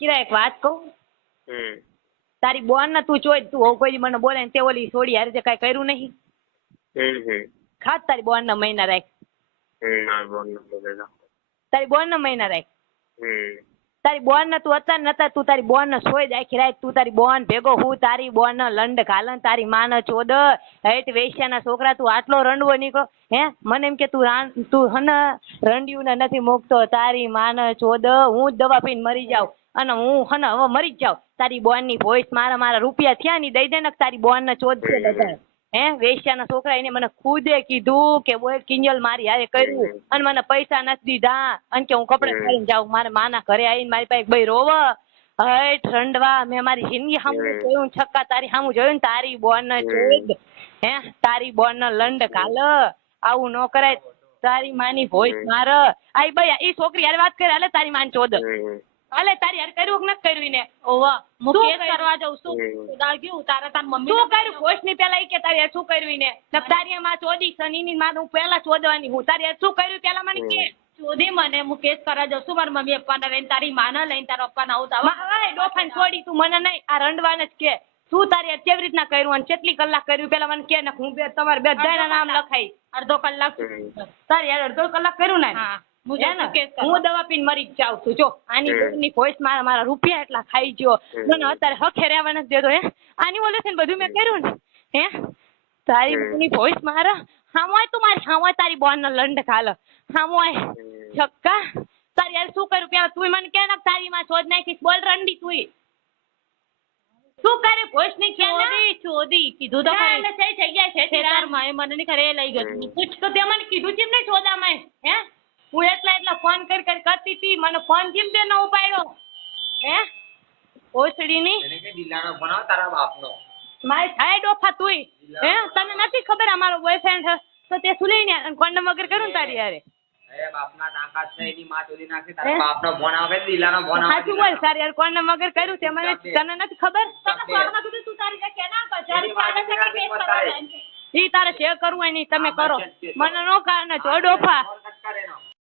કિરા એક વાત કહું, હમ તારી બોન ને તું જોઈ તું કોઈ દી મને બોલે ને તે ઓલી છોડી હારે તે કાંઈ કર્યું નહીં. હમ ખાસ તારી બોન ના મહિના રાખ. ના બોલ ન બોલે તારી બોન ના મહિના રાખ. હમ તારી બોન ને તું હતા નતા તું તારી બોન ને સોય આખી રાત તું તારી બોન ભેગો હું તારી બોન ને લંડ ઘાલન તારી માં ને ચોદ હેઠ વેશ્યા ના છોકરા તું આટલો રંડવો નીકળો હે મને એમ કે તું હને રંડિયું ને નથી મૂકતો તારી માં ને ચોદ હું જ દવા પીને મરી જાઉં અને હું હને હવે મરી જ જાઉં તારી બોન ની ભોઈસ મારા રૂપિયા થયા ની દઈ દે ને તારી બોન ને ચોદ છે બધા હે વેશ્યા ના છોકરા એને મને ખુદે કીધું કે બોલ કિંજલ મારી હારે કર્યું અને મને પૈસા નથી દીધા અને કે હું કપડે પહેરીને જાઉં મારે માના ઘરે આવીને મારી પાસે ભાઈ રોવ હટ રંડવા મેં મારી જિંદગી સામું જોયું છક્કા તારી સામું જોયું ને તારી બોન ને ચોદ હે તારી બોન ને લંડ કાલ આવું ન કરાય તારી માની ભોઈસ માર આઈ ભાઈ ઈ છોકરી હારે વાત કરે હાલે તારી માન ચોદ હાલે તારી હારે કર્યું કે નથી કર્યું ને ઓવા હું કેસ કરવા જાઉં છું દાગ્યું તારા તાર મમ્મી શું કર્યું ભોઈસ ની પેલા ઈ કે તારી હારે શું કર્યું ને તારી માં ચોદી શની ની માં હું પેલા ચોદવાની હું તારી હારે શું કર્યું પેલા મને કે ચોદી મને હું કેસ કરવા જાઉં છું મારા મમ્મી પપ્પાને લઈને તારી માને લઈને તારા પપ્પાને આવતા ડોફાને છોડી તું મને નહીં આ રંડવાને જ કે તું તારી કેવી રીતના કર્યું અને કેટલી કલાક કર્યું પેલા મને કે ને હું તમારે બે જણા નામ લખાઈ અડધો કલાક તારી અડધો કલાક કર્યું ને હું દવા પીને મરી જ જાઉં છું જો આની ભોઈસ મારા રૂપિયા એટલા ખાઈ ગયો મને અત્યારે હખે રહેવા નથી દેતો હે આની ઓલે છે ને બધું મેં કર્યું ને હે તારી ભોઈસ મારા હામોય તું મારી હામોય તારી બોન નો લંડ ખાલ હામોય છક્કા તારી યાર શું કર્યું પેલા તું મને કે ના તારી માં શોધ નાખીશ બોલ રંડી તું શું કરે ભોઈસ ની ચોદી કીધું તો ખરી એટલે થઈ ગયા છે તાર માં મને નહીં ખરે લઈ ગયું પૂછ તો તે મને કીધું છે ને ચોદા માં હે હું એટલા ફોન કરી કરતી હતી મને ફોન કેમ તે ન ઉપાડ્યો હે ઓસડી ની એને કે દિલાનો બનાવ તારા બાપનો મારી થાય ડોફા તુંય હે તને નથી ખબર અમારો બોયફ્રેન્ડ છે તો તે સુલઈને કોન્ડમ વગર કરું તારી યાર એ બાપના તાકાત છે એની માં ચોદી નાખી તારા બાપનો ફોન આવે દિલાનો ફોન આવે સાચું બોલ તારી યાર કોન્ડમ વગર કર્યું તે મને તને નથી ખબર તને ફોનમાં કીધું તું તારી કે ના કર તારી પાસે કે કેસ કરવા ઈ તારે જે કરવું હોય ની તમે કરો મને નો કારણે જો ડોફા